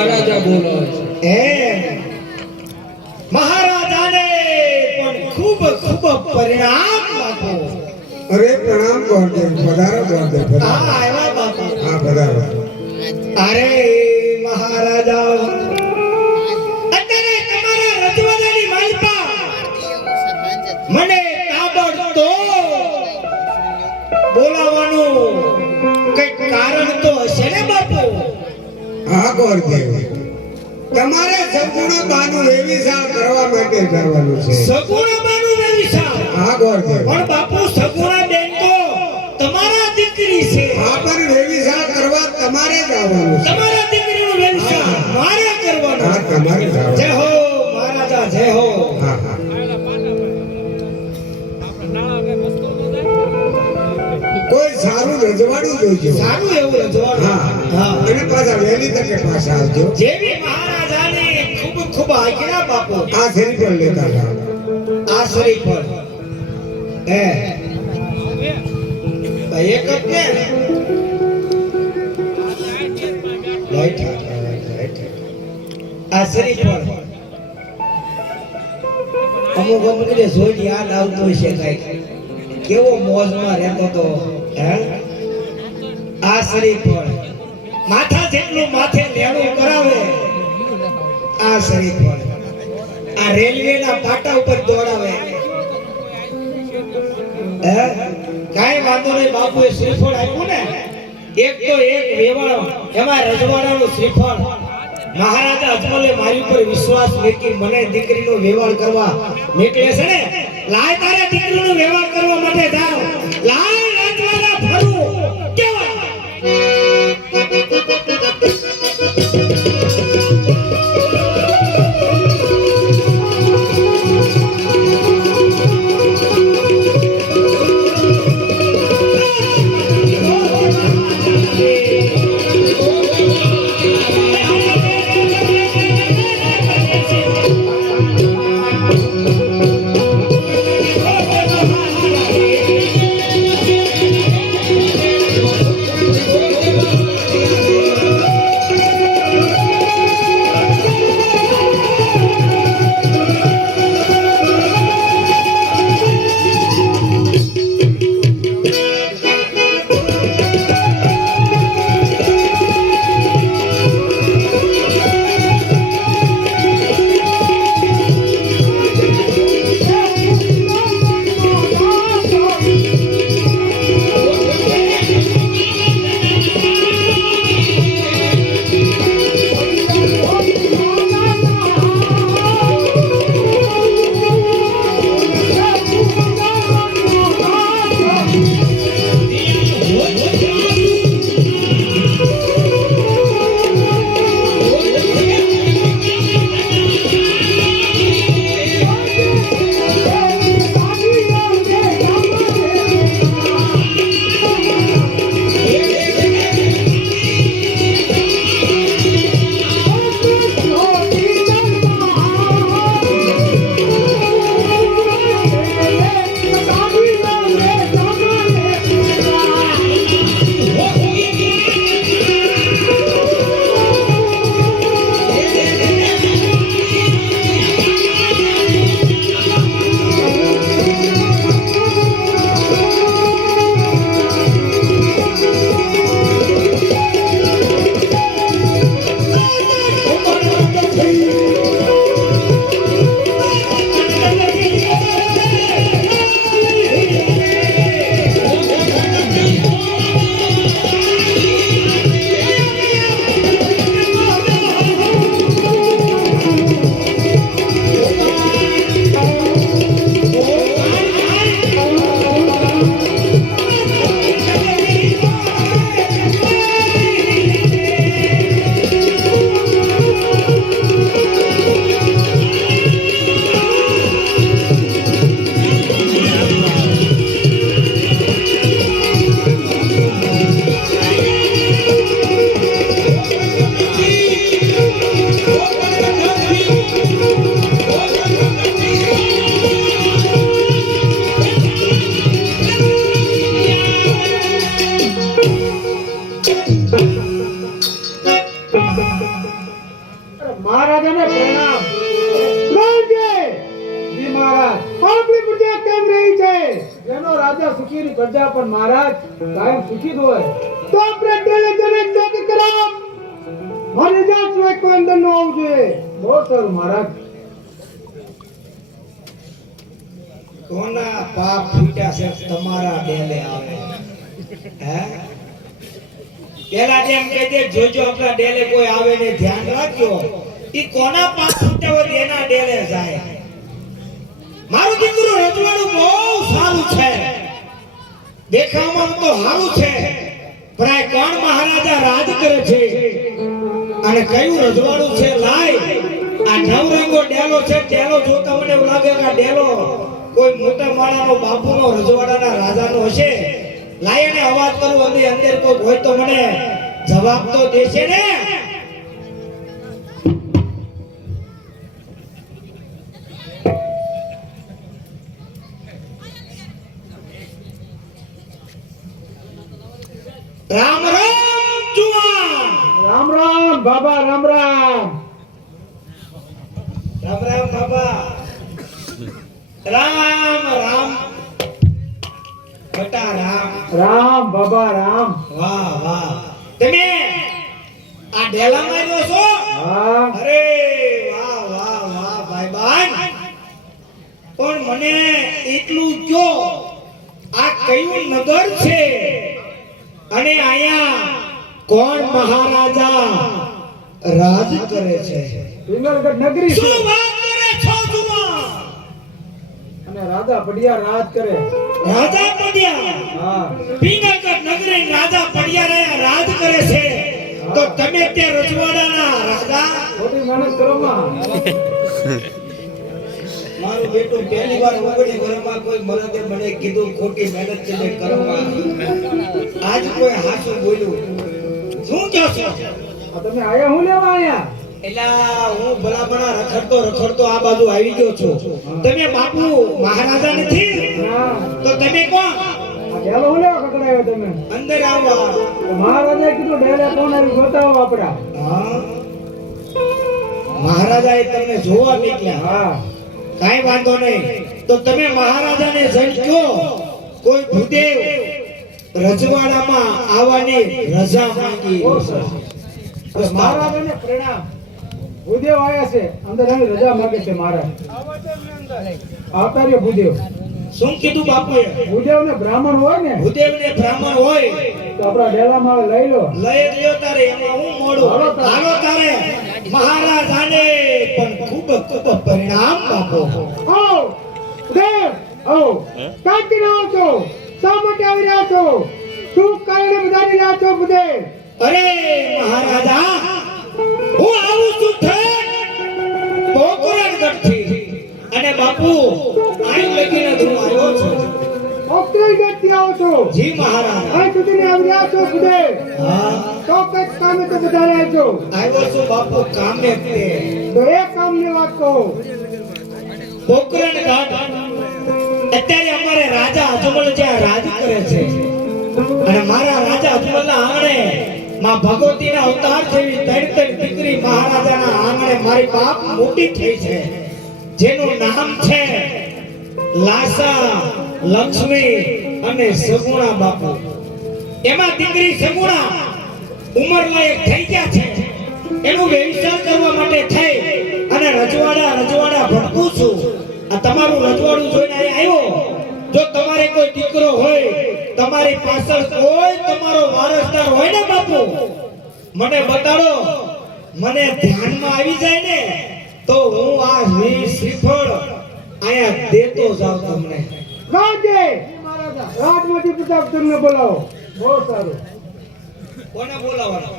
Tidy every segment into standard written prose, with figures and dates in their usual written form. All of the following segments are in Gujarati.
મહારાજા બોલો એ મહારાજાને પણ ખૂબ ખૂબ પરિણામ આપો. અરે પ્રણામ ગોરદેવ, પધારો ગોરદેવ, હા પધારો. આવ્યા બાપુ. હા પધારો. અરે મહારાજા અત્યારે તમારા રજવાડાની માલપા મને તાબડતોડ બોલાવવાનું કઈક કારણ તો હશે ને બાપુ? હા ગોરદેવ, તમારે સગુણા બાનું વેવિશાળ કરવા માટે જવાનું છે. સગુણાબાનું વેવિશાળ? હા ગોરદેવ. પણ બાપુ સગુણા બેન તો તમારા દીકરી છે. હા પણ વેવિશાળ કરવા તમારે જ આવવાનું છે. તમારા દીકરીનું વેવિશાળ મારે કરવાનું. હા તમારે જ આવવાનું. જય હો મહારાજા, જય હો. હા હા. કોઈ સારું રજવાડું જોઈજો. સારું એવું રજવાડું. હા હા. અને પાછા વહેલી તકે પાછા આવજો. જેવી મહારાજાની ખૂબ ખૂબ આજ્ઞા બાપુ. આ શેરી પર લેતા જાઓ. આ શરીર પર હે ભાઈ એક જ ને લાઈટ આ શરીર પર અમુક અમુક ને જોઈને યાદ આવતું હશે કઈક કેવો મોજમાં રહેતો તો હે આ શરીર પર માથા જેટલું માથે લેણું કરાવે આ શરીર પર આ રેલવેના પાટા ઉપર દોડાવે હે કાઈ વાંધો નહીં બાપુએ શ્રીફળ આપ્યું ને એક તો એક વેવાળો એમાં રજવાડાનું શ્રીફળ મહારાજા અજમલે મારી ઉપર વિશ્વાસ મૂકી મને દીકરીનો વેવાળ કરવા નીકળે છે ને લાય તારે દીકરીનો વેવાળ કરવા માટે જાવ લાય રજવાડા ફરું કેવા મહારાજાને પ્રણામ. રાજે જી મહારાજ આપણી પ્રજા કેમ રહી છે? જેનો રાજા સુખીની પ્રજા પણ મહારાજ કાયમ સુખી જ હોય. તો આપણે ડેલે જને ચેક કરો. મારી જાત સિવાય કોઈ અંદર ન આવવું જોઈએ. બહુ સારું મહારાજ. કોના પાપ ફૂટ્યા છે તમારા ડેલે આવે હે? પેલા જેમ કહી દે જોજો આપણા ડેલે કોઈ આવે ને ધ્યાન રાખજો. ઈ કોના પાપ ફૂટ્યા હોય એના ડેલે જાય. મારું દીકરું રજવાડું બહુ સારું છે, દેખાવમાં તો સારું છે, પણ આ કોણ મહારાજા રાજ કરે છે અને કયું રજવાડું છે? લાય આ નવરંગો ડેલો છે. ડેલો જોતા મને એવું લાગે કે આ ડેલો કોઈ મોટા માણાનો બાપુનો રજવાડાના રાજાનો હશે. લાય એને અવાજ કરું, અંદર કોઈ હોય તો મને જવાબ તો દેશે ને. રામ રામ જુવાન. રામ રામ બાબા. રામ રામ. રામ રામ બાબા. રામ રામ બટા રામ. રામ બાબા. રામ. વાહ વાહ. તમે આ ડેલામાં રહ્યો છો? હા. અરે વાહ વાહ વાહ ભાઈબાન. પણ મને એટલું કહો, આ કયું નગર છે અને અહીંયા કોણ મહારાજા રાજ કરે છે? પિંગલગઢ નગરી છે. શું વાત કરે છો જુવાન? અને રાજા પડિયા રાજ કરે. રાજા પડિયા હા. પિંગલગઢ નગરી રાજા પડિયા રાજ કરે છે, તો તમે તે રજવાડાના રાજા? ખોટી મહેનત કરો માં. મારું બેટું પહેલી વાર ઉગડી ઘરમાં કોઈ મરદે મને કીધું ખોટી મહેનત છે કરવા. આજ કોઈ હાચું બોલ્યું. શું કહો છો? આ તમે આયા હું લેવા આયા? એલા હું ભલામણા રખડતો આ બાજુ આવી ગયો છું. તમે બાપુ મહારાજા નથી? ના. તો તમે કોણ? આ ડેલો હું લેવા ખકડાયો તમે? અંદર આવવા. તો મહારાજાએ કીધું ડેલે કોણ આવ્યું બતાવો આપડા. હા, મહારાજાએ તમને જોવા નીકળ્યા. હા. કાઈ વાંધો નહીં. તો તમે મહારાજાને જઈ કયો કોઈ ભૂદેવ રજવાડામાં આવવાની રજા માંગી. બહુ સરસ. મહારાજાને પ્રણામ. ભૂદેવ આયા છે, અંદર આવીને રજા માંગે છે મહારાજ. આવતા રહ્યો ભૂદેવ. શું કીધું બાપુએ? ભૂદેવ ને બ્રાહ્મણ હોય ને ભૂદેવને બ્રાહ્મણ હોય તો આપણા ડેલામાં આવે લઈ લો. લઈ લ્યો તારે, એમાં હું મોડું. હાલો તારે મહારાજાને પણ ખૂબ પરિણામ બાપુ. આવો ભૂદેવ આવો. ક્યાંથી આવો છો? શા માટે આવી રહ્યા છો? શું કારણે બધાને રહ્યા છો ભૂદેવ? અરે મહારાજા, હું આવું છું પોકરણગઢથી અને બાપુ આઈ લગીને હું આવ્યો છું. ઓક્ટ્રેલગઢથી આવો છો? જી મહારાજ. અહીં સુધી આવી રહ્યા છો ભૂદેવ? હા, તો કંઈક કામે તો બધા રહ્યા છો. આવ્યો છું બાપુ કામે તે. તો એ કામની વાત કહો. પોકરણગઢ અત્યારે અમારે રાજા અજમલ જ્યાં રાજ કરે છે અને મારા રાજા અજમલના આંગણે માં ભગવતીના અવતાર જેવી ત્રણ દીકરી મહારાજાના આંગણે મારી બાપ મોટી થઈ છે, જેનું નામ છે લાસા, લક્ષ્મી અને સગુણા બાપુ. એમાં દીકરી સગુણા ઉંમરલાયક થઈ ગયા છે. એનું વ્યવસાય કરવા માટે થઈ અને રજવાડા ભટકું છું. આ તમારું રજવાડું જોઈને અહીં આવ્યો. જો તમારે કોઈ દીકરો હોય, તમારી પાછળ કોઈ તમારો વારસદાર હોય ને બાપુ, મને બતાડો. મને ધ્યાનમાં આવી જાય ને તો હું આ શ્રીફળ અહીંયા દેતો જાઉં તમને. રાજે રાજમાંથી પ્રતાપ તમને બોલાવો. બહુ સારું. કોને બોલાવવાનો?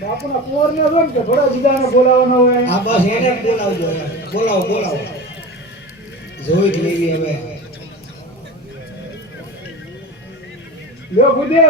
બાપુના કુંવરને હોય ને કે થોડા બીજાને બોલાવવાનો હોય? આ બસ એને બોલાવજો. બોલાવો. જોઈ જ લેવી હવે. લ્યો ભૂદેવ.